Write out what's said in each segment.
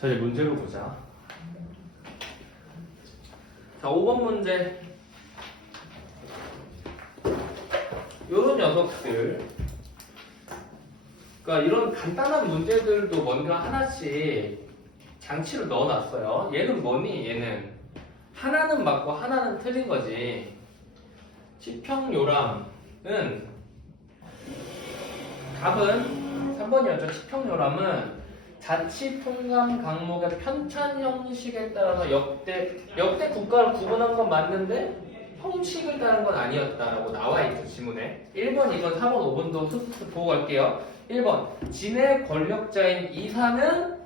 자, 이제 문제로 보자. 자, 5번 문제. 요런 녀석들. 그러니까 이런 간단한 문제들도 뭔가 하나씩 장치를 넣어놨어요. 얘는 뭐니? 얘는 하나는 맞고 하나는 틀린 거지. 치평요람은 답은 3번이었죠. 치평요람은 자치통감 강목의 편찬 형식에 따라서 역대 국가를 구분한 건 맞는데 형식을 따른 건 아니었다라고 나와 있죠. 지문에 1번, 2번, 4번, 5번도 슥슥슥 보고 갈게요. 1번 진의 권력자인 이사는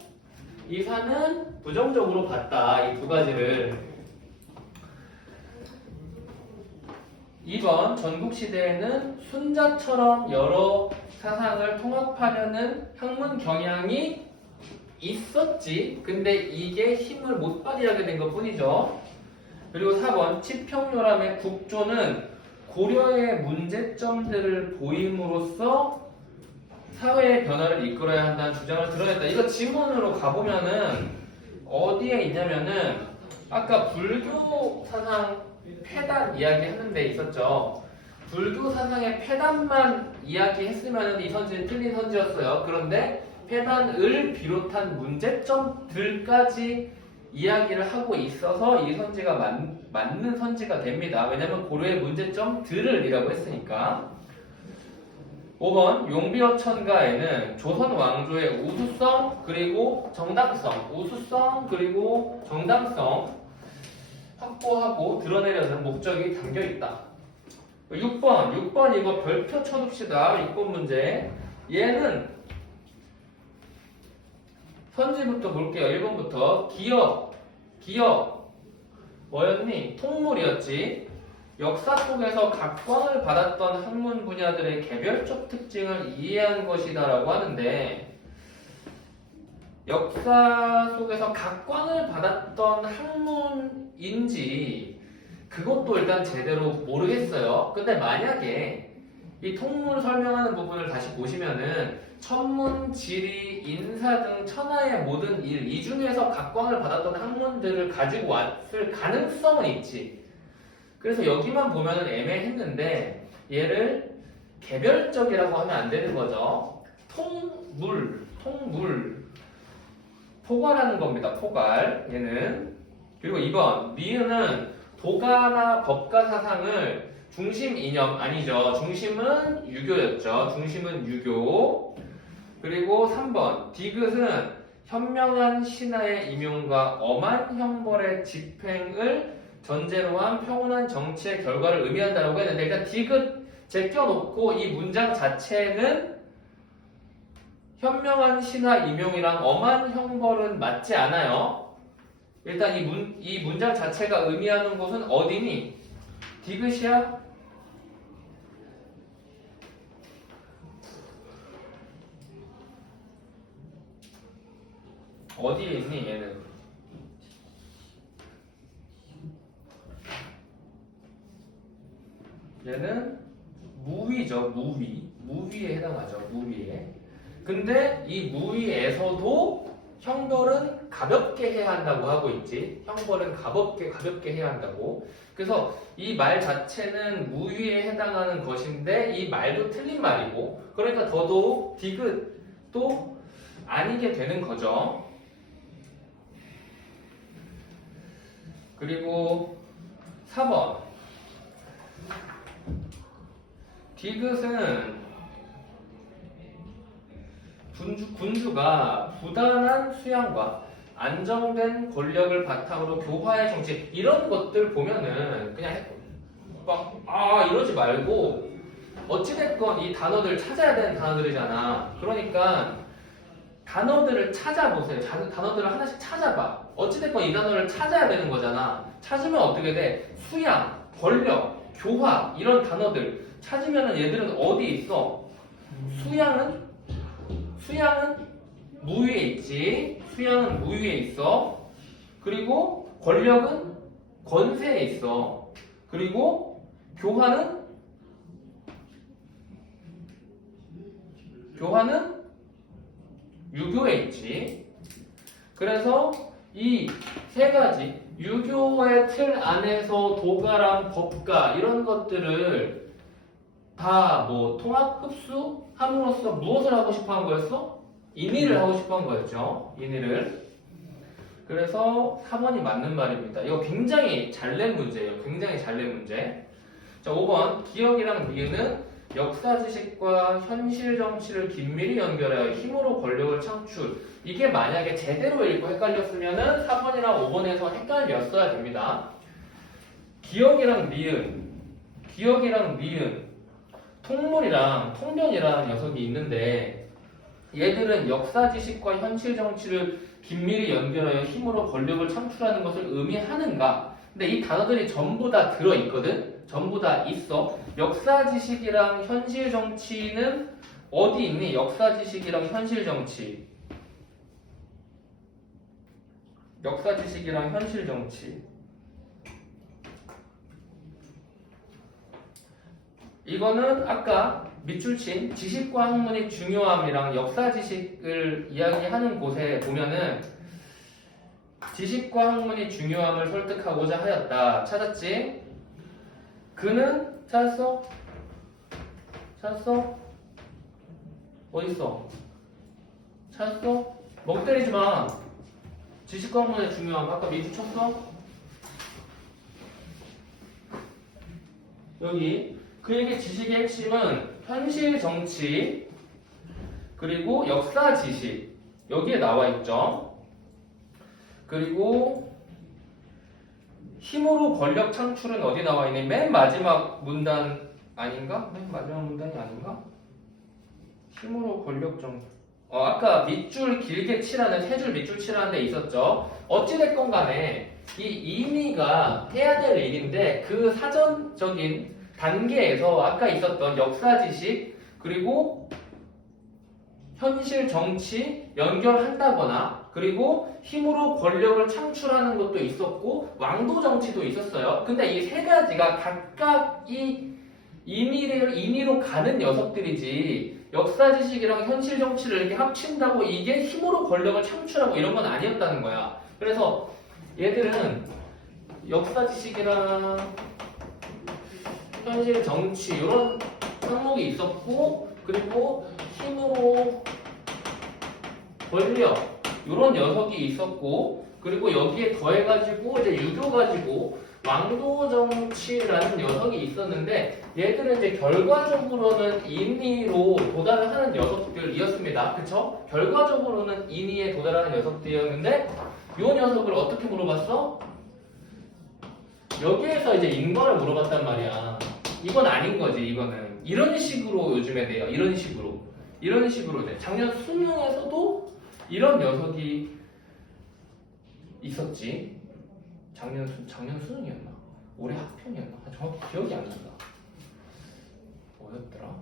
부정적으로 봤다. 이 두 가지를. 2번 전국시대에는 순자처럼 여러 사상을 통합하려는 학문 경향이 있었지. 근데 이게 힘을 못 발휘하게 된 것 뿐이죠. 그리고 4번 치평요람의 국조는 고려의 문제점들을 보임으로써 사회의 변화를 이끌어야 한다는 주장을 드러냈다. 이거 지문으로 가보면은 어디에 있냐면은 아까 불교 사상 폐단 이야기 하는 데 있었죠. 불교 사상의 폐단만 이야기했으면 이 선지는 틀린 선지였어요. 그런데 폐단을 비롯한 문제점들까지 이야기를 하고 있어서 이 선지가 맞는 선지가 됩니다. 왜냐하면 고려의 문제점들을 이라고 했으니까. 5번 용비어천가에는 조선 왕조의 우수성 그리고 정당성, 우수성 그리고 정당성 확보하고 드러내려는 목적이 담겨 있다. 6번 이거 별표 쳐둡시다. 6번 문제. 얘는 선지부터 볼게요. 1번부터 기업 뭐였니? 통물이었지. 역사 속에서 각광을 받았던 학문 분야들의 개별적 특징을 이해한 것이다 라고 하는데 역사 속에서 각광을 받았던 학문인지 그것도 일단 제대로 모르겠어요. 근데 만약에 이 통물 설명하는 부분을 다시 보시면은 천문, 지리, 인사 등 천하의 모든 일, 이 중에서 각광을 받았던 학문들을 가지고 왔을 가능성은 있지. 그래서 여기만 보면은 애매했는데 얘를 개별적이라고 하면 안 되는 거죠. 통물, 포괄하는 겁니다. 포괄. 얘는. 그리고 2번 니은은 도가나 법가 사상을 중심 이념 아니죠. 중심은 유교였죠. 중심은 유교. 그리고 3번 디귿은 현명한 신하의 임용과 엄한 형벌의 집행을 전제로 한 평온한 정치의 결과를 의미한다고 했는데 일단 디귿 제껴놓고 이 문장 자체는 현명한 신하 임용이랑 엄한 형벌은 맞지 않아요. 일단 이 문장 자체가 의미하는 곳은 어디니? 디귿이야? 어디에 있니 얘는? 얘는 무위죠. 무위에 해당하죠. 무위에. 근데 이 무위에서도 형벌은 가볍게 해야 한다고 하고 있지. 형벌은 가볍게 해야 한다고. 그래서 이 말 자체는 무위에 해당하는 것인데 이 말도 틀린 말이고 그러니까 더더욱 디귿도 아니게 되는 거죠. 그리고 4번 디귿은 군주가 부단한 수양과 안정된 권력을 바탕으로 교화의 정치 이런 것들 보면은 그냥 막 이러지 말고 어찌됐건 이 단어들 찾아야 되는 단어들이잖아. 그러니까 단어들을 찾아보세요. 단어들을 하나씩 찾아봐. 어찌됐건 이 단어를 찾아야 되는 거잖아. 찾으면 어떻게 돼? 수양, 권력, 교화 이런 단어들 찾으면 얘들은 어디 있어? 수양은 무위에 있지. 수양은 무위에 있어. 그리고 권력은 권세에 있어. 그리고 교화는 유교에 있지. 그래서 이 세 가지 유교의 틀 안에서 도가랑 법가 이런 것들을 다 뭐 통합 흡수 함으로써 무엇을 하고 싶어 한 거였어? 인의를 하고 싶어 한 거였죠. 인의를. 그래서 4번이 맞는 말입니다. 이거 굉장히 잘 낸 문제예요. 굉장히 잘 낸 문제. 자, 5번 기억이랑 니은은 역사 지식과 현실 정치를 긴밀히 연결하여 힘으로 권력을 창출. 이게 만약에 제대로 읽고 헷갈렸으면은 4번이랑 5번에서 헷갈렸어야 됩니다. 기억이랑 니은, 통물이랑 통변이라는 녀석이 있는데 얘들은 역사 지식과 현실 정치를 긴밀히 연결하여 힘으로 권력을 창출하는 것을 의미하는가? 근데 이 단어들이 전부 다 들어있거든? 전부 다 있어. 역사 지식이랑 현실 정치는 어디 있니? 역사 지식이랑 현실 정치. 역사 지식이랑 현실 정치. 이거는 아까 밑줄 친 지식과 학문의 중요함이랑 역사 지식을 이야기하는 곳에 보면은 지식과 학문의 중요함을 설득하고자 하였다. 찾았지? 그는 찾았어? 찾았어? 어딨어? 찾았어? 멍 때리지 마. 지식과 학문의 중요함 아까 밑줄 쳤어? 여기 그에게 지식의 핵심은 현실 정치 그리고 역사 지식 여기에 나와 있죠. 그리고 힘으로 권력 창출은 어디 나와 있니? 맨 마지막 문단 아닌가? 맨 마지막 문단이 아닌가? 힘으로 권력 정출. 아까 밑줄 길게 칠하는 세 줄 밑줄 칠하는 데 있었죠. 어찌됐건 간에 이 임의가 해야 될 일인데 그 사전적인 단계에서 아까 있었던 역사 지식 그리고 현실 정치 연결한다거나 그리고 힘으로 권력을 창출하는 것도 있었고 왕도 정치도 있었어요. 근데 이 세 가지가 각각 이 임의로 가는 녀석들이지 역사 지식이랑 현실 정치를 이렇게 합친다고 이게 힘으로 권력을 창출하고 이런 건 아니었다는 거야. 그래서 얘들은 역사 지식이랑 현실 정치 이런 항목이 있었고 그리고 힘으로 권력 이런 녀석이 있었고 그리고 여기에 더해가지고 이제 유교 가지고 왕도 정치라는 녀석이 있었는데 얘들은 이제 결과적으로는 인의로 도달하는 녀석들이었습니다. 그쵸? 결과적으로는 인의에 도달하는 녀석들이었는데 이 녀석을 어떻게 물어봤어? 여기에서 이제 인과를 물어봤단 말이야. 이건 아닌 거지, 이거는. 이런 식으로 요즘에 돼요. 이런 식으로 돼. 작년 수능에서도 이런 녀석이 있었지. 작년 수능이었나? 올해 학평이었나? 정확히 기억이 안 난다. 뭐였더라?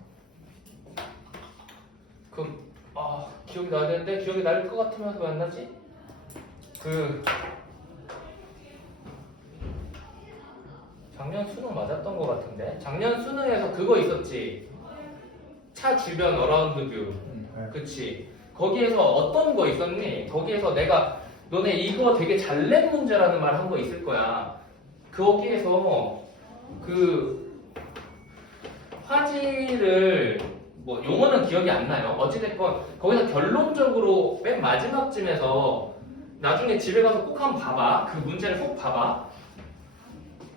기억이 나야 되는데 기억이 날 것 같으면서 왜 안 나지? 작년 수능 맞았던 것 같은데 작년 수능에서 그거 있었지. 차 주변 어라운드 뷰. 그치. 거기에서 어떤 거 있었니? 거기에서 내가 너네 이거 되게 잘 낸 문제라는 말 한 거 있을 거야. 거기에서 그 화질을 뭐 용어는 기억이 안 나요. 어찌됐건 거기서 결론적으로 맨 마지막쯤에서 나중에 집에 가서 꼭 한번 봐봐. 그 문제를 꼭 봐봐.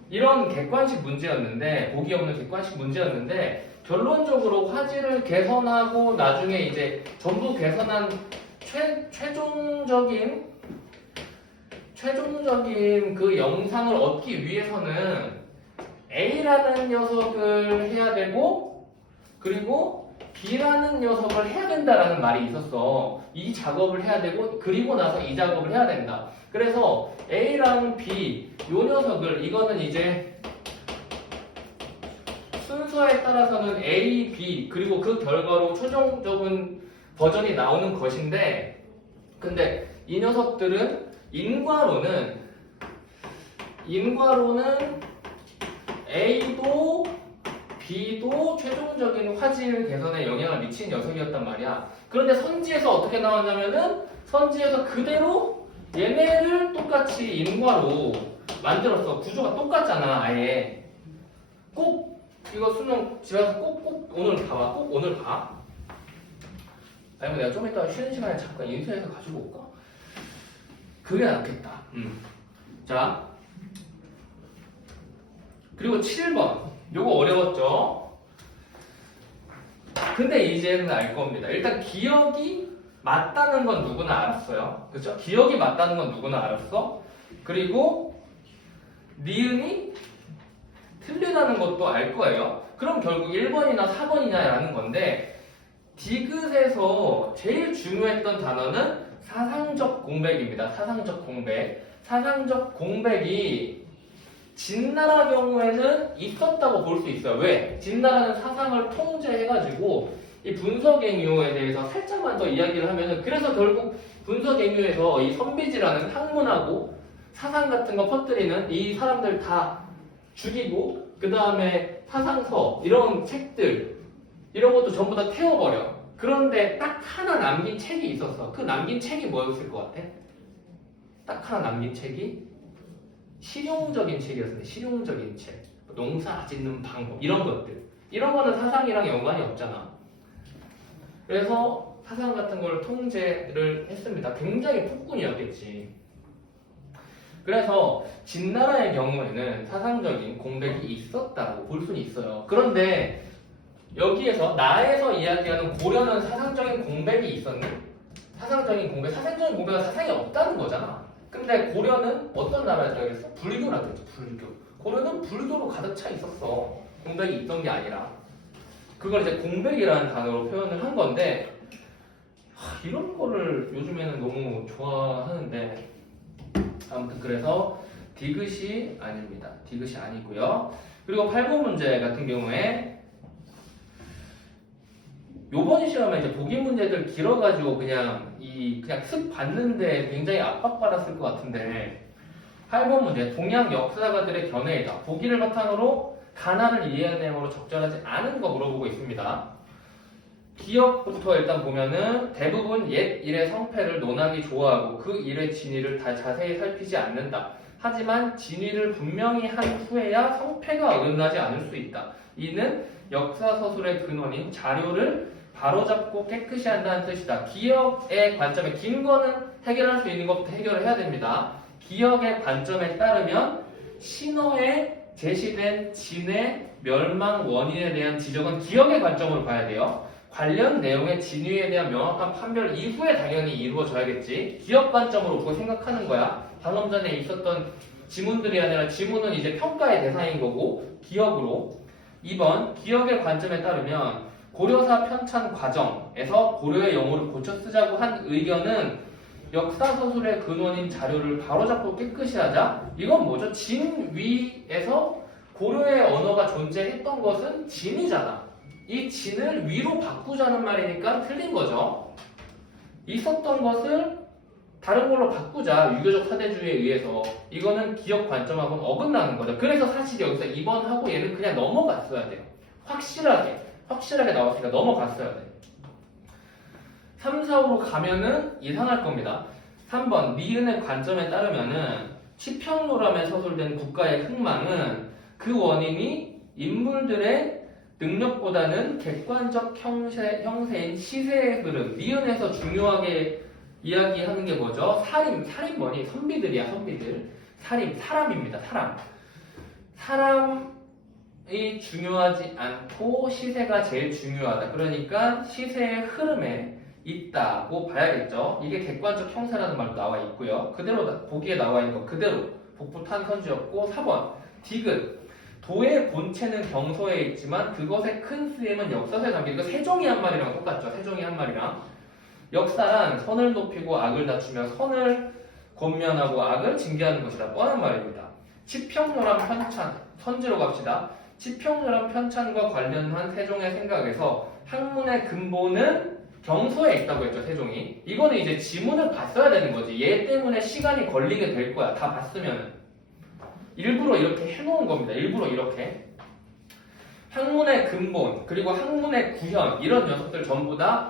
이런 객관식 문제였는데 보기 없는 객관식 문제였는데 결론적으로 화질을 개선하고 나중에 이제 전부 개선한 최종적인 그 영상을 얻기 위해서는 A라는 녀석을 해야 되고 그리고 B라는 녀석을 해야 된다라는 말이 있었어. 이 작업을 해야 되고 그리고 나서 이 작업을 해야 된다. 그래서 A랑 B 요 녀석을 이거는 이제 순서에 따라서는 A, B 그리고 그 결과로 최종적인 버전이 나오는 것인데 근데 이 녀석들은 인과로는 A도 B도 최종적인 화질 개선에 영향을 미친 녀석이었단 말이야. 그런데 선지에서 어떻게 나왔냐면은 선지에서 그대로 얘네를 똑같이 인과로 만들었어. 구조가 똑같잖아, 아예. 꼭 이거 수능 집에서 꼭 오늘 봐봐. 꼭 오늘 봐. 아니면 내가 좀 이따 쉬는 시간에 잠깐 인쇄해서 가지고 올까? 그게 낫겠다. 자, 그리고 7번. 요거 어려웠죠? 근데 이제는 알 겁니다. 일단 기억이 맞다는 건 누구나 알았어요. 그죠? 기억이 맞다는 건 누구나 알았어. 그리고 니은이 틀리다는 것도 알 거예요. 그럼 결국 1번이나 4번이냐라는 건데 디귿에서 제일 중요했던 단어는 사상적 공백입니다. 사상적 공백. 사상적 공백이 진나라 경우에는 있었다고 볼 수 있어요. 왜? 진나라는 사상을 통제해가지고 이 분서갱유에 대해서 살짝만 더 이야기를 하면은 그래서 결국 분서갱유에서 이 선비지라는 학문하고 사상 같은 거 퍼뜨리는 이 사람들 다 죽이고 그 다음에 사상서 이런 책들 이런 것도 전부 다 태워버려. 그런데 딱 하나 남긴 책이 있었어. 그 남긴 책이 뭐였을 것 같아? 딱 하나 남긴 책이 실용적인 책이었는데 실용적인 책, 농사 짓는 방법 이런 것들 이런 거는 사상이랑 연관이 없잖아. 그래서 사상 같은 걸 통제를 했습니다. 굉장히 폭군이었겠지. 그래서 진나라의 경우에는 사상적인 공백이 있었다고 볼 수는 있어요. 그런데 여기에서 나에서 이야기하는 고려는 사상적인 공백이 있었니? 사상적인 공백은 사상이 없다는 거잖아. 근데 고려는 어떤 나라였다고 했어? 불교라고 했죠. 불교. 고려는 불교로 가득 차 있었어. 공백이 있던 게 아니라. 그걸 이제 공백이라는 단어로 표현을 한 건데 이런 거를 요즘에는 너무 좋아하는데 아무튼 그래서 디귿이 아닙니다. 디귿이 아니고요. 그리고 8번 문제 같은 경우에 요번 시험에 이제 보기 문제들 길어가지고 그냥 슥 봤는데 굉장히 압박받았을 것 같은데 8번 문제 동양 역사가들의 견해이다. 보기를 바탕으로 가나를 이해한 내용으로 적절하지 않은 거 물어보고 있습니다. 기억부터 일단 보면은 대부분 옛 일의 성패를 논하기 좋아하고 그 일의 진위를 다 자세히 살피지 않는다. 하지만 진위를 분명히 한 후에야 성패가 어긋나지 않을 수 있다. 이는 역사서술의 근원인 자료를 바로잡고 깨끗이 한다는 뜻이다. 기억의 관점에 긴 거는 해결할 수 있는 것부터 해결을 해야 됩니다. 기억의 관점에 따르면 신어에 제시된 진의 멸망 원인에 대한 지적은 기억의 관점으로 봐야 돼요. 관련 내용의 진위에 대한 명확한 판별 이후에 당연히 이루어져야겠지. 기억 관점으로 그거 생각하는 거야. 방금 전에 있었던 지문들이 아니라 지문은 이제 평가의 대상인 거고 기억으로. 2번 기억의 관점에 따르면 고려사 편찬 과정에서 고려의 용어를 고쳐 쓰자고 한 의견은 역사서술의 근원인 자료를 바로잡고 깨끗이 하자. 이건 뭐죠? 진위에서 고려의 언어가 존재했던 것은 진이잖아. 이 진을 위로 바꾸자는 말이니까 틀린 거죠. 있었던 것을 다른 걸로 바꾸자. 유교적 사대주의에 의해서. 이거는 기억 관점하고는 어긋나는 거죠. 그래서 사실 여기서 2번하고 얘는 그냥 넘어갔어야 돼요. 확실하게 나왔으니까 넘어갔어야 돼. 3, 4호로 가면은 이상할 겁니다. 3번 니은의 관점에 따르면은 치평로람에 서술된 국가의 흥망은 그 원인이 인물들의 능력보다는 객관적 형세인 시세의 흐름. 니은에서 중요하게 이야기하는 게 뭐죠? 살인 뭐니? 선비들이야, 선비들. 사람입니다, 사람. 사람이 중요하지 않고 시세가 제일 중요하다. 그러니까 시세의 흐름에 있다고 봐야겠죠. 이게 객관적 형세라는 말도 나와 있고요. 그대로 보기에 나와 있는 거 그대로 복부탄 선지였고 4번 디귿 도의 본체는 경서에 있지만 그것의 큰 쓰임은 역사서에 담긴 이거 세종이 한 말이랑 똑같죠. 세종이 한 말이랑 역사란 선을 높이고 악을 낮추며 선을 권면하고 악을 징계하는 것이다. 뻔한 말입니다. 치평로람 편찬 선지로 갑시다. 치평로람 편찬과 관련한 세종의 생각에서 학문의 근본은 경서에 있다고 했죠, 세종이. 이거는 이제 지문을 봤어야 되는 거지. 얘 때문에 시간이 걸리게 될 거야. 다 봤으면은. 일부러 이렇게 해놓은 겁니다. 일부러 이렇게. 학문의 근본, 그리고 학문의 구현, 이런 녀석들 전부 다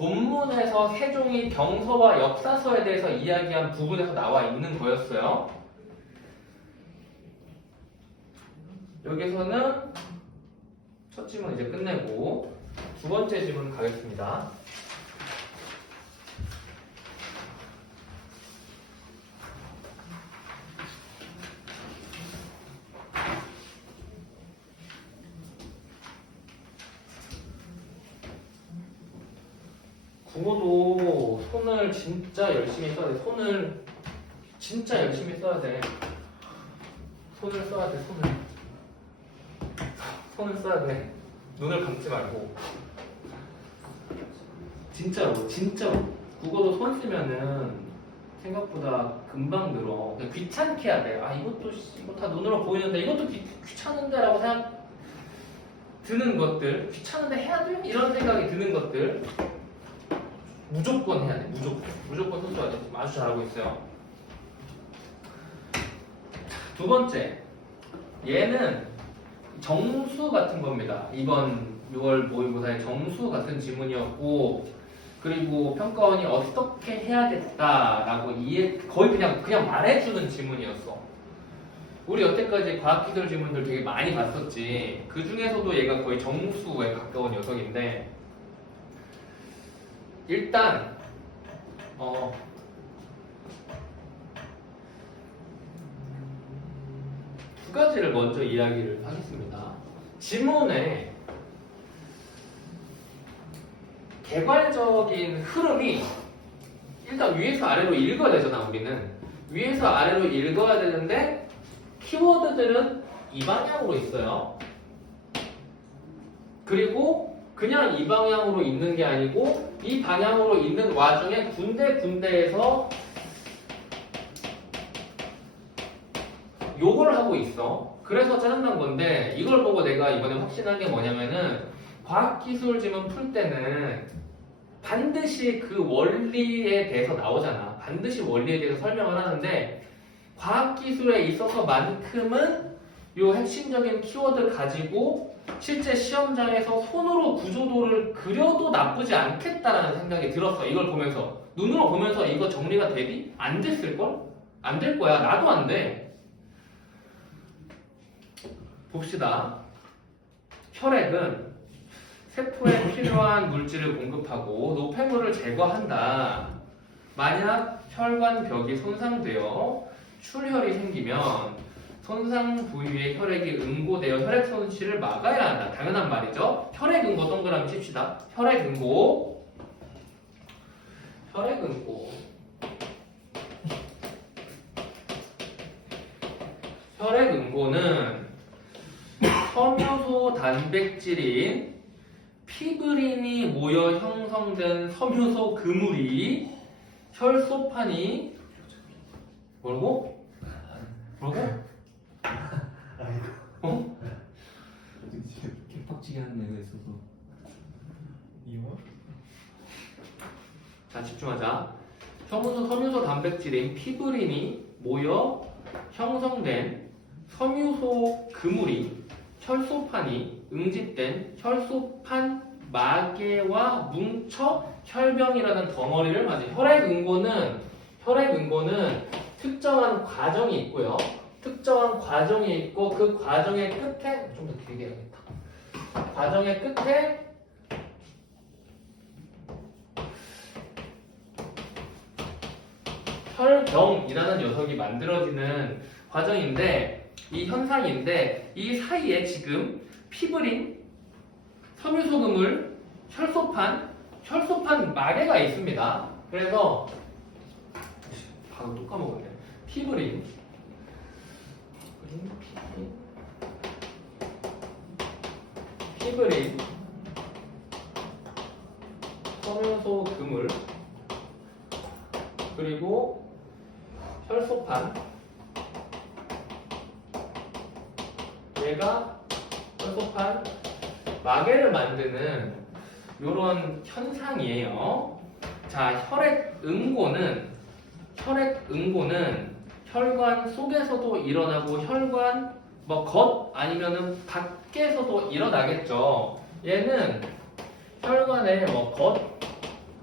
본문에서 세종이 경서와 역사서에 대해서 이야기한 부분에서 나와 있는 거였어요. 여기서는 첫 질문 이제 끝내고 두 번째 질문 가겠습니다. 국어도 손을 진짜 열심히 써야 돼. 손을 진짜 열심히 써야 돼. 손을 써야 돼. 손을 써야 돼. 눈을 감지 말고. 진짜로. 국어도 손 쓰면은 생각보다 금방 늘어. 그냥 귀찮게 해야 돼. 아, 이거 다 눈으로 보이는데 이것도 귀찮은데라고 생각 드는 것들, 귀찮은데 해야 돼? 이런 생각이 드는 것들 무조건 해야 돼. 무조건 손 써야 돼. 아주 잘하고 있어요. 두 번째, 얘는 정수 같은 겁니다. 이번 6월 모의고사의 정수 같은 지문이었고, 그리고 평가원이 어떻게 해야겠다라고 거의 그냥 말해주는 지문이었어. 우리 여태까지 과학기술 지문들 되게 많이 봤었지. 그 중에서도 얘가 거의 정수에 가까운 녀석인데, 일단 두 가지를 먼저 이야기를 하겠습니다. 지문에 개괄적인 흐름이 일단 위에서 아래로 읽어야 되잖아. 우리는 위에서 아래로 읽어야 되는데 키워드들은 이 방향으로 있어요. 그리고 그냥 이 방향으로 있는 게 아니고 이 방향으로 있는 와중에 군데군데에서 욕을 하고 있어. 그래서 짜증난 건데, 이걸 보고 내가 이번에 확신한 게 뭐냐면은 과학기술 지문 풀 때는 반드시 그 원리에 대해서 나오잖아. 반드시 원리에 대해서 설명을 하는데, 과학기술에 있어서만큼은 요 핵심적인 키워드 가지고 실제 시험장에서 손으로 구조도를 그려도 나쁘지 않겠다라는 생각이 들었어. 이걸 보면서. 눈으로 보면서 이거 정리가 되니? 안 됐을걸? 안 될 거야. 나도 안 돼. 봅시다. 혈액은 세포에 필요한 물질을 공급하고 노폐물을 제거한다. 만약 혈관벽이 손상되어 출혈이 생기면 손상 부위의 혈액이 응고되어 혈액 손실을 막아야 한다. 당연한 말이죠. 혈액 응고 동그라미 칩시다. 혈액 응고. 혈액 응고는 섬유소 단백질인 피브린이 모여 형성된 섬유소 그물이 혈소판이 뭐라고? 어? 개빡치게 하는 애가 있어서 이거? 자, 집중하자. 섬유소 단백질인 피브린이 모여 형성된 섬유소 그물이 혈소판이 응집된 혈소판 마개와 뭉쳐 혈병이라는 덩어리를 만든. 혈액 응고는 특정한 과정이 있고요. 특정한 과정이 있고 그 과정의 끝에 좀 더 길게 해야겠다. 과정의 끝에 혈병이라는 녀석이 만들어지는 과정인데, 이 현상인데 이 사이에 지금 피브린, 섬유소 그물, 혈소판 마개가 있습니다. 그래서 바로 또 까먹었네. 피브린, 섬유소 그물, 그리고 혈소판. 얘가 혈소판 마개를 만드는 이런 현상이에요. 자, 혈액 응고는 혈관 속에서도 일어나고 혈관 겉 아니면은 밖에서도 일어나겠죠. 얘는 혈관의 겉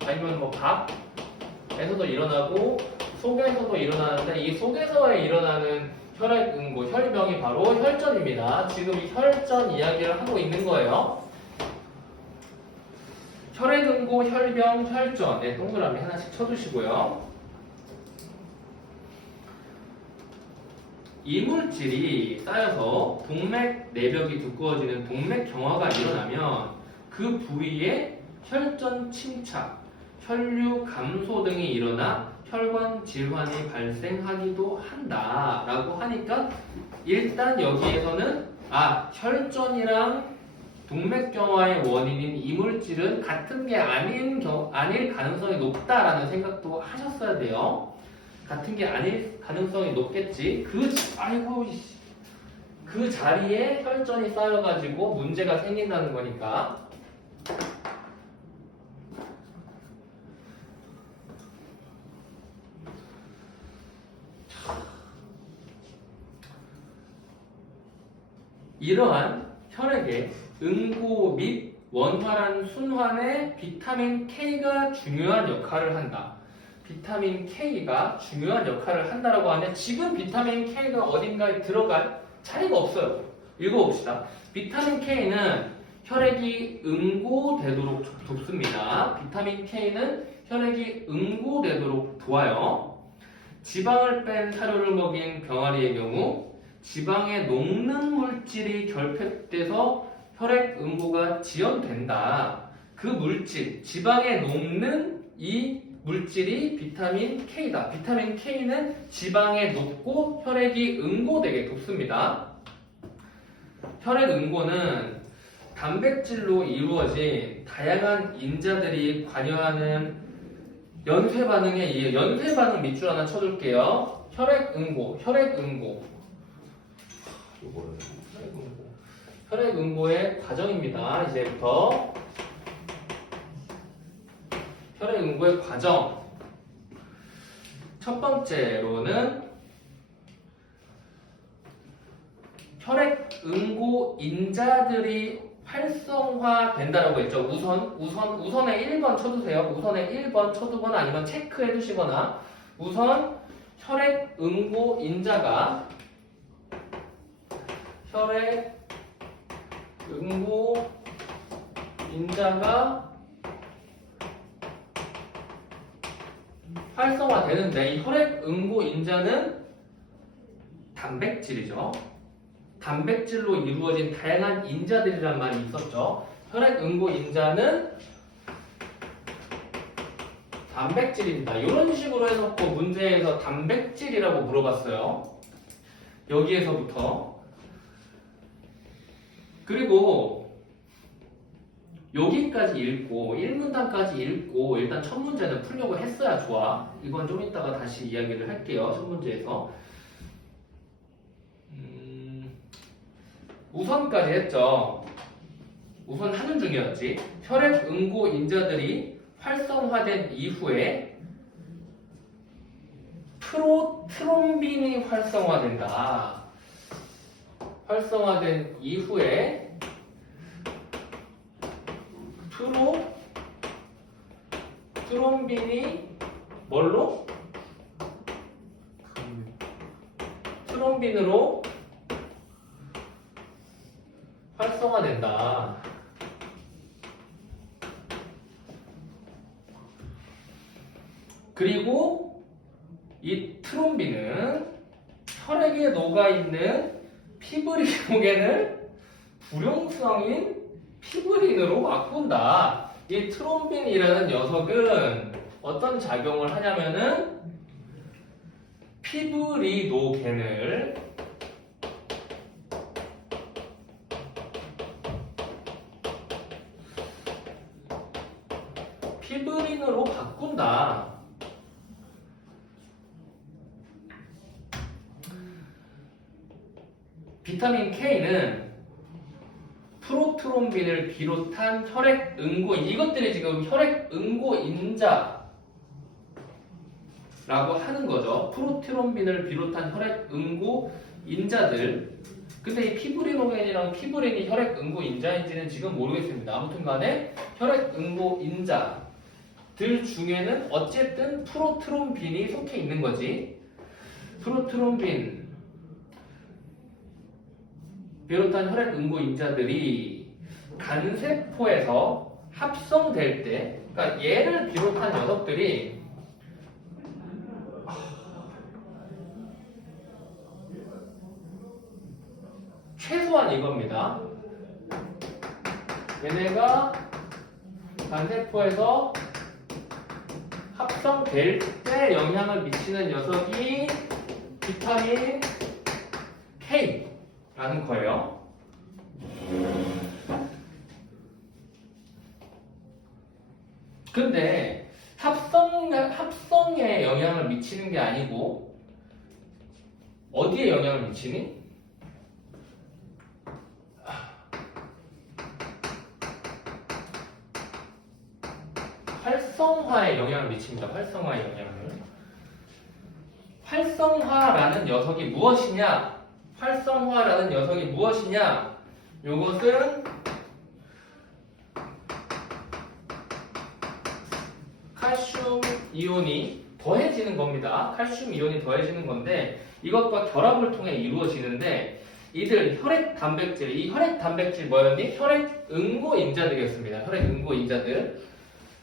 아니면 뭐 밥에서도 일어나고 속에서도 일어나는데 이 속에서 일어나는 혈액응고, 혈병이 바로 혈전입니다. 지금 이 혈전 이야기를 하고 있는 거예요. 혈액응고, 혈병, 혈전. 네, 동그라미 하나씩 쳐주시고요. 이물질이 쌓여서 동맥 내벽이 두꺼워지는 동맥 경화가 일어나면 그 부위에 혈전 침착, 혈류 감소 등이 일어나 혈관 질환이 발생하기도 한다라고 하니까 일단 여기에서는 혈전이랑 동맥경화의 원인인 이물질은 같은 게 아닐 가능성이 높다라는 생각도 하셨어야 돼요. 같은 게 아닐 가능성이 높겠지. 그 자리에 혈전이 쌓여가지고 문제가 생긴다는 거니까. 이러한 혈액의 응고 및 원활한 순환에 비타민 K가 중요한 역할을 한다. 비타민 K가 중요한 역할을 한다라고 하면 지금 비타민 K가 어딘가에 들어갈 자리가 없어요. 읽어봅시다. 비타민 K는 혈액이 응고되도록 돕습니다. 비타민 K는 혈액이 응고되도록 도와요. 지방을 뺀 사료를 먹인 병아리의 경우 지방에 녹는 물질이 결핍돼서 혈액 응고가 지연된다. 그 물질, 지방에 녹는 이 물질이 비타민 K다. 비타민 K는 지방에 녹고 혈액이 응고되게 돕습니다. 혈액 응고는 단백질로 이루어진 다양한 인자들이 관여하는 연쇄 반응에 의해 연쇄 반응 밑줄 하나 쳐줄게요. 혈액 응고. 혈액 응고의 과정입니다. 이제부터 혈액 응고의 과정. 첫 번째로는 혈액 응고 인자들이 활성화된다라고 했죠. 우선에 1번 쳐두세요. 우선에 1번 쳐두거나 아니면 체크해 두시거나 우선 혈액 응고 인자가 활성화되는데 이 혈액 응고 인자는 단백질이죠. 단백질로 이루어진 다양한 인자들이란 말이 있었죠. 혈액 응고 인자는 단백질입니다. 이런 식으로 해놓고 문제에서 단백질이라고 물어봤어요. 여기에서부터. 그리고 여기까지 읽고 1문단까지 읽고 일단 첫 문제는 풀려고 했어야 좋아. 이건 좀 이따가 다시 이야기를 할게요. 첫 문제에서. 우선까지 했죠. 우선 하는 중이었지. 혈액 응고 인자들이 활성화된 이후에 프로트롬빈이 활성화된다. 활성화된 이후에 트롬빈이 뭘로? 트롬빈으로 활성화된다. 그리고 이 트롬빈은 혈액에 녹아있는 피브리노겐을 불용성인 피브린으로 바꾼다. 이 트롬빈이라는 녀석은 어떤 작용을 하냐면은 피브리노겐을 피브린으로 바꾼다. 비타민 K는 프로트롬빈을 비롯한 혈액 응고, 이것들이 지금 혈액 응고 인자라고 하는 거죠. 프로트롬빈을 비롯한 혈액 응고 인자들. 근데 이 피브리노겐이랑 피브린이 혈액 응고 인자인지는 지금 모르겠습니다. 아무튼 간에 혈액 응고 인자. 중에는 어쨌든 프로트롬빈이 속해 있는 거지. 프로트롬빈 비롯한 혈액 응고 인자들이 간세포에서 합성될 때, 그러니까 얘를 비롯한 녀석들이 최소한 이겁니다. 얘네가 간세포에서 합성될 때 영향을 미치는 녀석이 비타민 K라는 거예요. 근데 합성에 영향을 미치는 게 아니고 어디에 영향을 미치니? 활성화에 영향을 미칩니다. 활성화에 영향을. 활성화라는 녀석이 무엇이냐? 활성화라는 녀석이 무엇이냐? 요것은 칼슘 이온이 더해지는 겁니다. 칼슘 이온이 더해지는 건데 이것과 결합을 통해 이루어지는데 이들 혈액 단백질, 이 혈액 단백질 뭐였니? 혈액 응고인자들이었습니다. 혈액 응고인자들.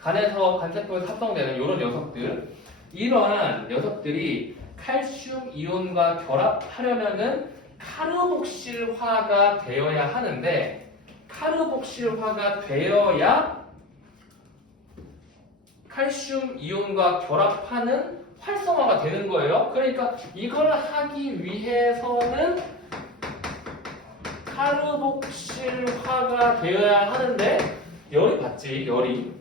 간에서 간세포에서 합성되는 이런 녀석들, 이러한 녀석들이 칼슘 이온과 결합하려면은 카르복실화가 되어야 하는데 카르복실화가 되어야 칼슘 이온과 결합하는 활성화가 되는 거예요. 그러니까 이걸 하기 위해서는 카르복실화가 되어야 하는데 열이 받지, 열이.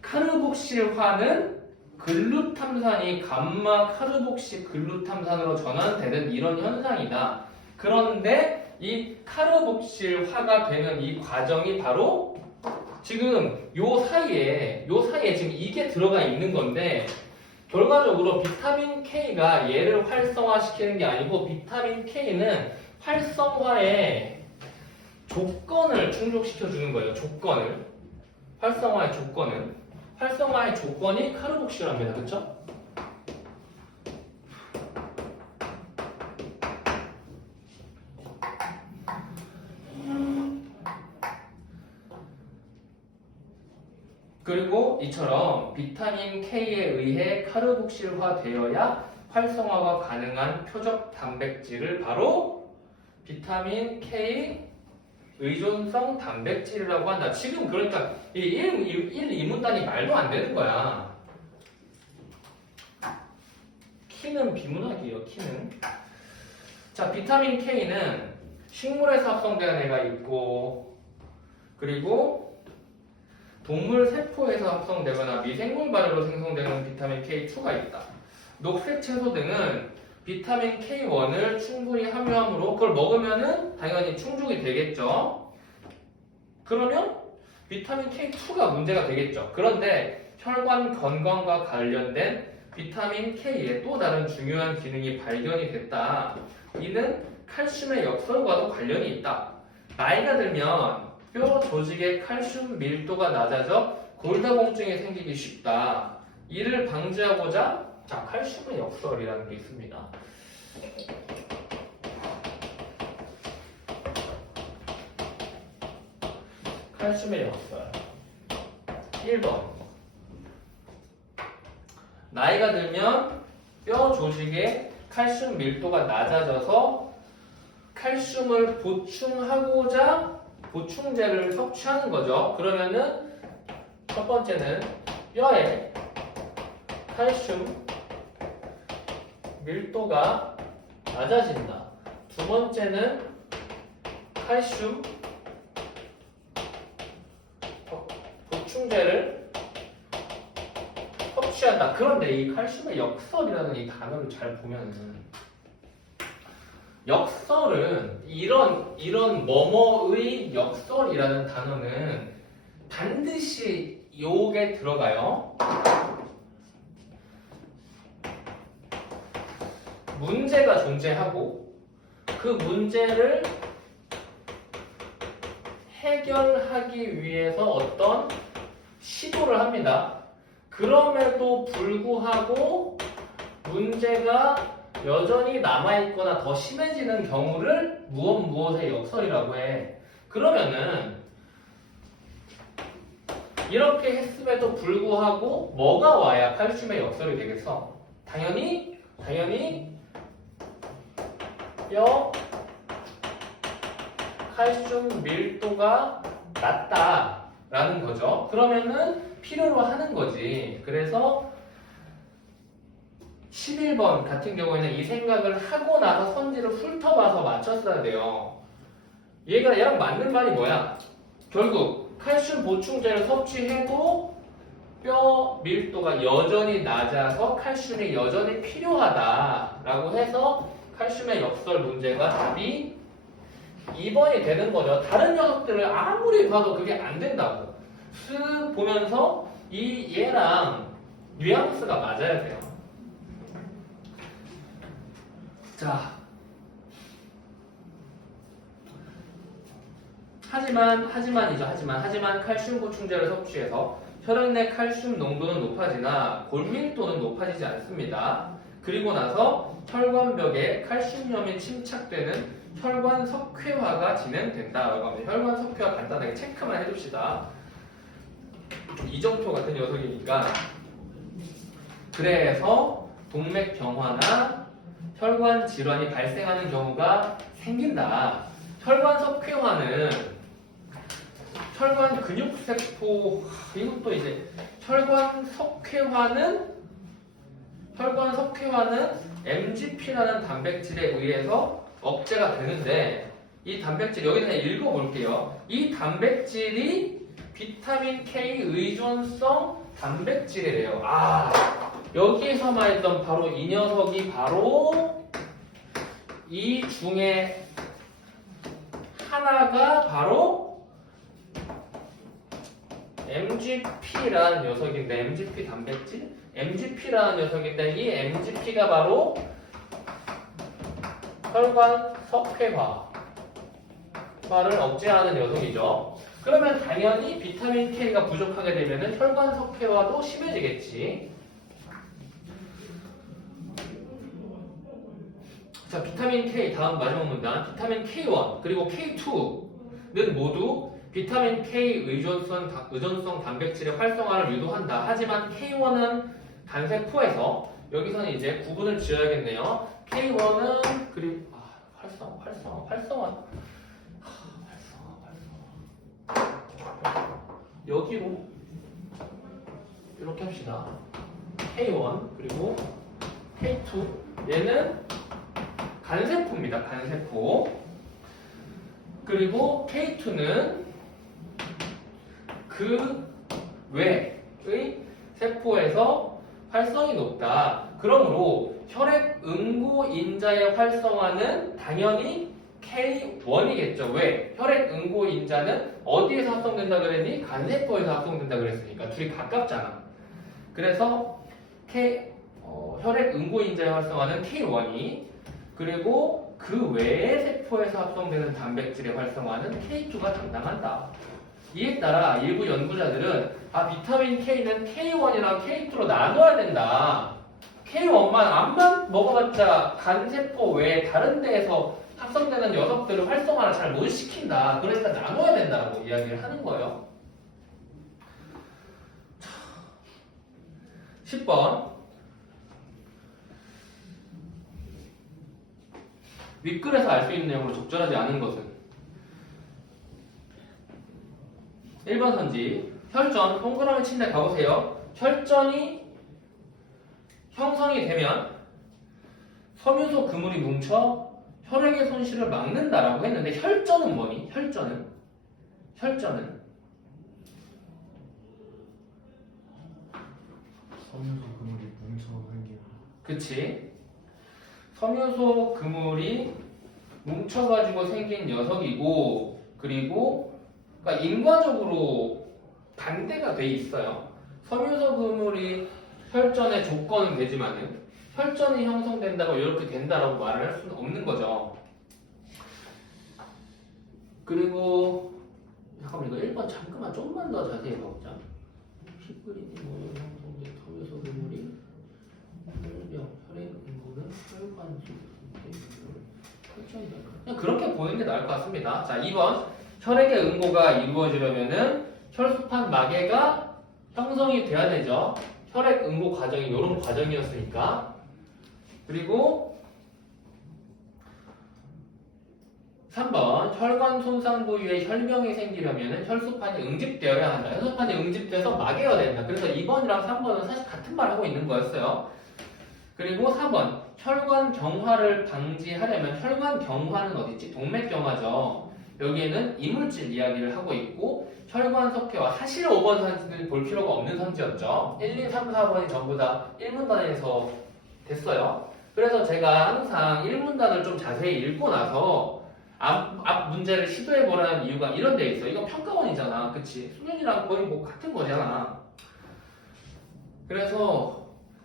카르복실화는 글루탐산이 감마 카르복시 글루탐산으로 전환되는 이런 현상이다. 그런데 이 카르복실화가 되는 이 과정이 바로 지금 요 사이에 지금 이게 들어가 있는 건데 결과적으로 비타민 K가 얘를 활성화시키는 게 아니고 비타민 K는 활성화의 조건을 충족시켜 주는 거예요. 조건을. 활성화의 조건이 카르복실화입니다. 그렇죠? 그리고 이처럼 비타민 K에 의해 카르복실화되어야 활성화가 가능한 표적 단백질을 바로 비타민 K 의존성 단백질이라고 한다. 지금 그러니까 이 2문단이 말도 안 되는 거야. 키는 비문학이에요. 키는. 자, 비타민 K는 식물에서 합성되는 애가 있고 그리고 동물 세포에서 합성되거나 미생물 발효로 생성되는 비타민 K2가 있다. 녹색 채소 등은 비타민 K1을 충분히 함유하므로 그걸 먹으면은 당연히 충족이 되겠죠. 그러면 비타민 K2가 문제가 되겠죠. 그런데 혈관 건강과 관련된 비타민 K의 또 다른 중요한 기능이 발견이 됐다. 이는 칼슘의 역설과도 관련이 있다. 나이가 들면 뼈 조직의 칼슘 밀도가 낮아져 골다공증이 생기기 쉽다. 이를 방지하고자 자, 칼슘의 역설이라는 게 있습니다. 칼슘의 역설 1번 나이가 들면 뼈 조직의 칼슘 밀도가 낮아져서 칼슘을 보충하고자 보충제를 섭취하는 거죠. 그러면은 첫 번째는 뼈에 칼슘 밀도가 낮아진다. 두 번째는 칼슘 보충제를 섭취한다. 그런데 이 칼슘의 역설이라는 이 단어를 잘 보면은 역설은 이런 뭐뭐의 역설이라는 단어는 반드시 요게 들어가요. 문제가 존재하고 그 문제를 해결하기 위해서 어떤 시도를 합니다. 그럼에도 불구하고 문제가 여전히 남아있거나 더 심해지는 경우를 무엇의 역설이라고 해. 그러면은 이렇게 했음에도 불구하고 뭐가 와야 칼슘의 역설이 되겠어? 당연히 뼈 칼슘 밀도가 낮다라는 거죠. 그러면은 필요로 하는 거지. 그래서 11번 같은 경우에는 이 생각을 하고 나서 선지를 훑어봐서 맞췄어야 돼요. 얘랑 맞는 말이 뭐야? 결국 칼슘 보충제를 섭취해도 뼈 밀도가 여전히 낮아서 칼슘이 여전히 필요하다라고 해서 칼슘의 역설 문제가 답이 2번이 되는 거죠. 다른 녀석들을 아무리 봐도 그게 안 된다고. 쓱 보면서 얘랑 뉘앙스가 맞아야 돼요. 자, 하지만 칼슘 보충제를 섭취해서 혈액 내 칼슘 농도는 높아지나 골밀도는 높아지지 않습니다. 그리고 나서 혈관벽에 칼슘염이 침착되는 혈관 석회화가 진행된다라고 합니다. 혈관 석회화 간단하게 체크만 해줍시다. 좀 이정표 같은 녀석이니까. 그래서 동맥 경화나 혈관 질환이 발생하는 경우가 생긴다. 혈관 석회화는 혈관 근육세포, 이것도 이제 혈관 석회화는 MGP라는 단백질에 의해서 억제가 되는데, 이 단백질 여기 그냥 읽어볼게요. 이 단백질이 비타민 K 의존성 단백질이래요. 여기에서 말했던 바로 이 녀석이 바로 이 중에 하나가 바로 MGP라는 녀석인데, MGP 단백질? MGP라는 녀석인데, 이 MGP가 바로 혈관 석회화를 억제하는 녀석이죠. 그러면 당연히 비타민 K가 부족하게 되면 혈관 석회화도 심해지겠지. 자, 비타민 K 다음 마지막 문단. 비타민 K1 그리고 K2는 모두 비타민 K 의존성 단백질의 활성화를 유도한다. 하지만 K1은 간세포에서, 여기서는 이제 구분을 지어야겠네요. K1은 그리고 활성화 여기로 이렇게 합시다. K1 그리고 K2 얘는 간세포입니다. 간세포. 그리고 K2는 그 외의 세포에서 활성이 높다. 그러므로 혈액 응고인자의 활성화는 당연히 K1이겠죠. 왜? 혈액 응고인자는 어디에서 합성된다 그랬니? 간세포에서 합성된다 그랬으니까 둘이 가깝잖아. 그래서 혈액 응고인자의 활성화는 K1이, 그리고 그 외의 세포에서 합성되는 단백질의 활성화는 K2가 담당한다. 이에 따라 일부 연구자들은 비타민 K는 K1이랑 K2로 나눠야 된다. K1만 암만 먹어봤자 간세포 외에 다른 데에서 합성되는 녀석들을 활성화를 잘 못 시킨다. 그러니까 나눠야 된다고 이야기를 하는 거예요. 10번. 윗글에서 알 수 있는 내용으로 적절하지 않은 것은 1번 선지. 혈전 동그라미 친 데 가보세요. 혈전이 형성이 되면 섬유소 그물이 뭉쳐 혈액의 손실을 막는다라고 했는데, 혈전은 뭐니? 혈전은 섬유소 그물이 뭉쳐 생긴. 그치? 섬유소 그물이 뭉쳐가지고 생긴 녀석이고, 그리고 그러니까 인과적으로 반대가 돼 있어요. 섬유소 그물이 혈전의 조건은 되지만은 혈전이 형성된다고 이렇게 된다라고 말을 할 수는 없는 거죠. 그리고 잠깐만, 이거 1번 잠깐만 좀만 더 자세히 봐보자. 피브린이 모여 형성된 텀에서 그물이 혈병, 혈액 응고는 혈관 속에 그냥 그렇게 보는 게 나을 것 같습니다. 자, 2번 혈액의 응고가 이루어지려면은 혈소판 마개가 형성이 돼야 되죠. 혈액 응고 과정이 이런 과정이었으니까. 그리고 3번 혈관 손상 부위에 혈병이 생기려면 혈소판이 응집되어야 한다. 혈소판이 응집돼서 막여야 된다. 그래서 2번이랑 3번은 사실 같은 말 하고 있는 거였어요. 그리고 4번 혈관 경화를 방지하려면 혈관 경화는 어디지? 동맥경화죠. 여기에는 이물질 이야기를 하고 있고 혈관 석회화 사실 5번 선지는 볼 필요가 없는 선지였죠. 1, 2, 3, 4번이 전부 다 1문단에서 됐어요. 그래서 제가 항상 1문단을 좀 자세히 읽고 나서 앞 문제를 시도해보라는 이유가 이런 데 있어. 이건 평가원이잖아. 그치? 수능이랑 거의 뭐 같은 거잖아. 그래서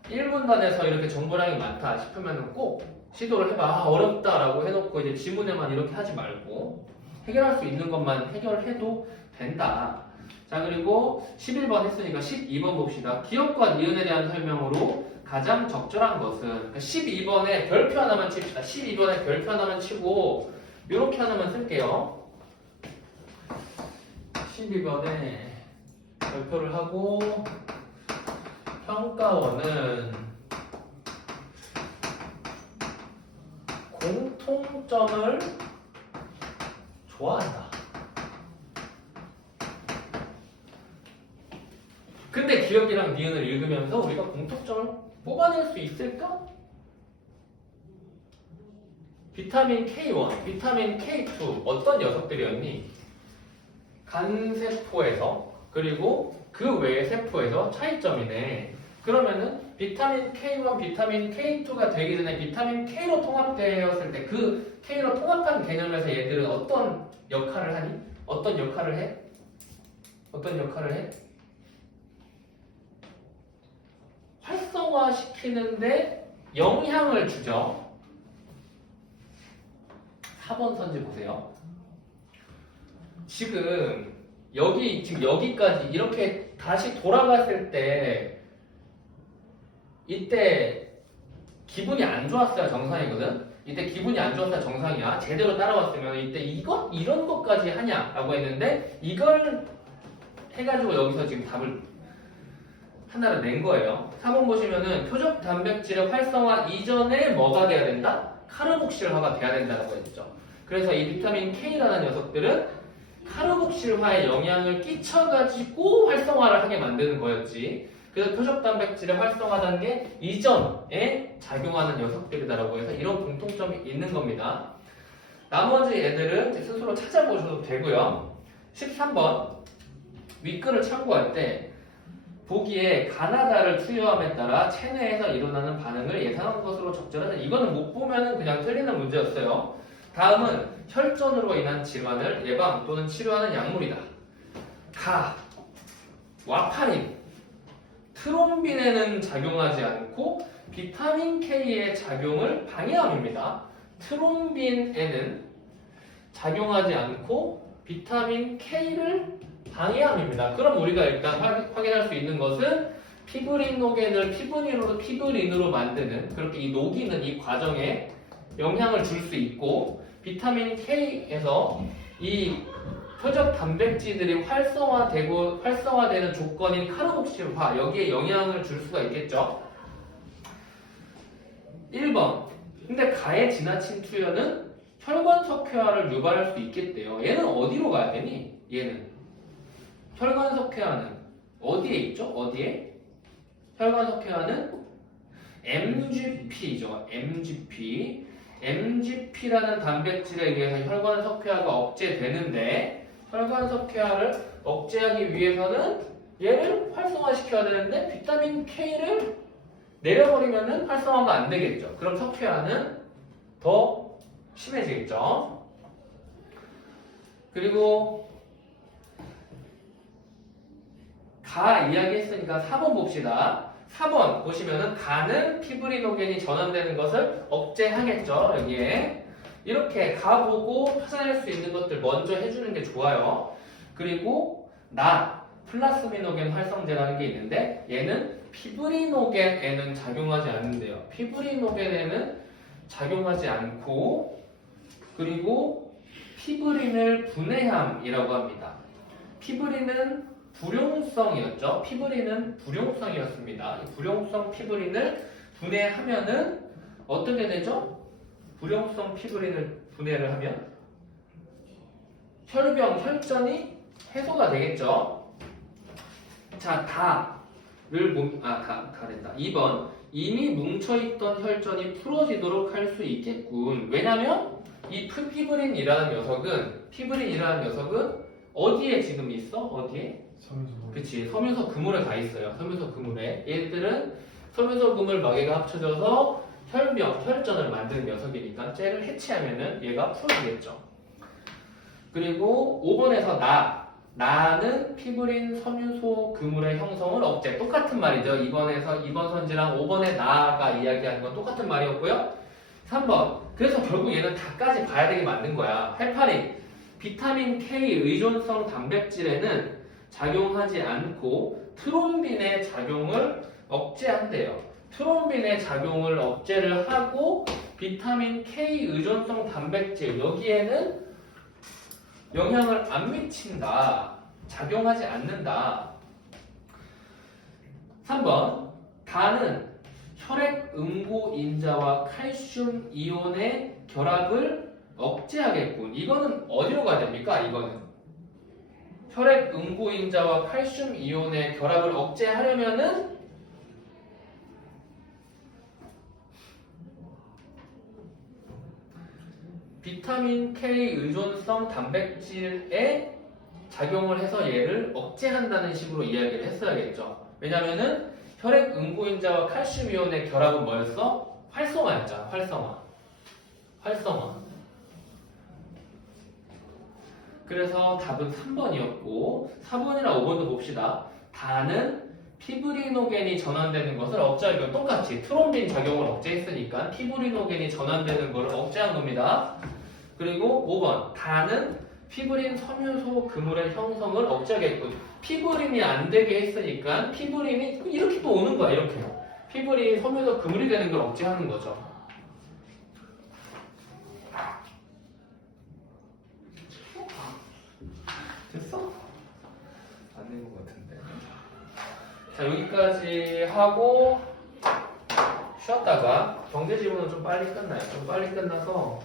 1문단에서 이렇게 정보량이 많다 싶으면 꼭 시도를 해봐. 아, 어렵다라고 해놓고 이제 지문에만 이렇게 하지 말고 해결할 수 있는 것만 해결해도 된다. 자, 그리고 11번 했으니까 12번 봅시다. 기억과 니은에 대한 설명으로 가장 적절한 것은 그러니까 12번에 별표 하나만 칩시다. 12번에 별표 하나만 치고 이렇게 하나만 쓸게요. 12번에 별표를 하고 평가원은 공통점을 좋아한다. 근데 기억이랑 니은을 읽으면서 우리가 공통점을 뽑아낼 수 있을까? 비타민 K1, 비타민 K2 어떤 녀석들이었니? 간세포에서 그리고 그 외의 세포에서 차이점이네. 그러면은 비타민 K1, 비타민 K2가 되기 전에 비타민 K로 통합되었을 때 그 K로 통합한 개념에서 얘들은 어떤 역할을 하니? 어떤 역할을 해? 어떤 역할을 해? 활성화시키는데 영향을 주죠. 4번 선지 보세요. 지금 여기까지 이렇게 다시 돌아갔을 때 이때 기분이 안 좋았어야 정상이거든. 이때 기분이 안 좋았어야 정상이야. 제대로 따라왔으면 이때 이런 것까지 하냐라고 했는데 이걸 해가지고 여기서 지금 답을 하나를 낸 거예요. 4번 보시면은 표적 단백질의 활성화 이전에 뭐가 돼야 된다? 카르복실화가 돼야 된다고 했죠. 그래서 이 비타민 K라는 녀석들은 카르복실화에 영향을 끼쳐가지고 활성화를 하게 만드는 거였지. 그래서 표적 단백질의 활성화 단계 이전에 작용하는 녀석들이다라고 해서 이런 공통점이 있는 겁니다. 나머지 애들은 스스로 찾아보셔도 되고요. 13번 윗글을 참고할 때 보기에 가나다를 투여함에 따라 체내에서 일어나는 반응을 예상한 것으로 적절하다. 이거는 못 보면은 그냥 틀리는 문제였어요. 다음은 혈전으로 인한 질환을 예방 또는 치료하는 약물이다. 가, 와파린, 트롬빈에는 작용하지 않고 비타민 K의 작용을 방해함입니다. 트롬빈에는 작용하지 않고 비타민 K를 방해함입니다. 그럼 우리가 일단 확인할 수 있는 것은 피브린 노겐을 피브린으로 만드는 그렇게 이 녹이는 이 과정에 영향을 줄 수 있고 비타민 K에서 이 표적 단백질들이 활성화되는 조건인 카르복실화 여기에 영향을 줄 수가 있겠죠. 1번. 근데 가에 지나친 투여는 혈관 석회화를 유발할 수 있겠대요. 얘는 어디로 가야 되니? 얘는 혈관 석회화는 어디에 있죠? 어디에? 혈관 석회화는 MGP죠. MGP라는 단백질에 의해서 혈관 석회화가 억제되는데 혈관 석회화를 억제하기 위해서는 얘를 활성화시켜야 되는데 비타민 K를 내려버리면은 활성화가 안 되겠죠. 그럼 석회화는 더 심해지겠죠. 그리고 가 이야기했으니까 4번 봅시다. 4번 보시면은 가는 피브리노겐이 전환되는 것을 억제하겠죠. 여기에 이렇게 가 보고 찾아낼 수 있는 것들 먼저 해주는 게 좋아요. 그리고 플라스미노겐 활성제라는 게 있는데 얘는 피브리노겐에는 작용하지 않는데요. 피브리노겐에는 작용하지 않고 그리고 피브린을 분해함이라고 합니다. 피브린은 불용성이었죠. 피브린은 불용성이었습니다. 불용성 피브린을 분해하면은 어떻게 되죠? 불용성 피브린을 분해를 하면 혈병, 혈전이 해소가 되겠죠. 자, 가랜다. 2번. 이미 뭉쳐있던 혈전이 풀어지도록 할 수 있겠군. 왜냐면 이 피브린이라는 녀석은 어디에 지금 있어? 어디에? 섬유소. 그치. 섬유소 그물에 가 있어요. 섬유소 그물에. 얘들은 섬유소 그물 마개가 합쳐져서 혈병, 혈전을 만드는 녀석이니까 쟤를 해체하면은 얘가 풀어지겠죠. 그리고 5번에서 나는 피브린 섬유소 그물의 형성을 억제. 똑같은 말이죠. 2번 선지랑 5번의 나가 이야기하는 건 똑같은 말이었고요. 3번. 그래서 결국 얘는 다까지 봐야 되게 만든 거야. 해파린. 비타민 K 의존성 단백질에는 작용하지 않고 트롬빈의 작용을 억제한대요. 트롬빈의 작용을 억제를 하고 비타민 K 의존성 단백질 여기에는 영향을 안 미친다. 작용하지 않는다. 3번. 다는 혈액 응고인자와 칼슘 이온의 결합을 억제하겠군. 이거는 어디로 가야 됩니까? 이거는 혈액 응고인자와 칼슘 이온의 결합을 억제하려면은 비타민 K 의존성 단백질에 작용을 해서 얘를 억제한다는 식으로 이야기를 했어야겠죠. 왜냐면은 혈액 응고인자와 칼슘 이온의 결합은 뭐였어? 활성화였잖아. 활성화. 그래서 답은 3번이었고 4번이나 5번도 봅시다. 다는 피브리노겐이 전환되는 것을 억제하기로 똑같이 트롬빈 작용을 억제했으니까 피브리노겐이 전환되는 것을 억제한 겁니다. 그리고 5번. 다는 피브린 섬유소 그물의 형성을 억제하겠군. 피브린이 안 되게 했으니까 피브린이 이렇게 또 오는 거야. 이렇게. 피브린 섬유소 그물이 되는 걸 억제하는 거죠. 됐어? 안 된 것 같은데. 자, 여기까지 하고 쉬었다가 경제 지문은 좀 빨리 끝나요. 좀 빨리 끝나서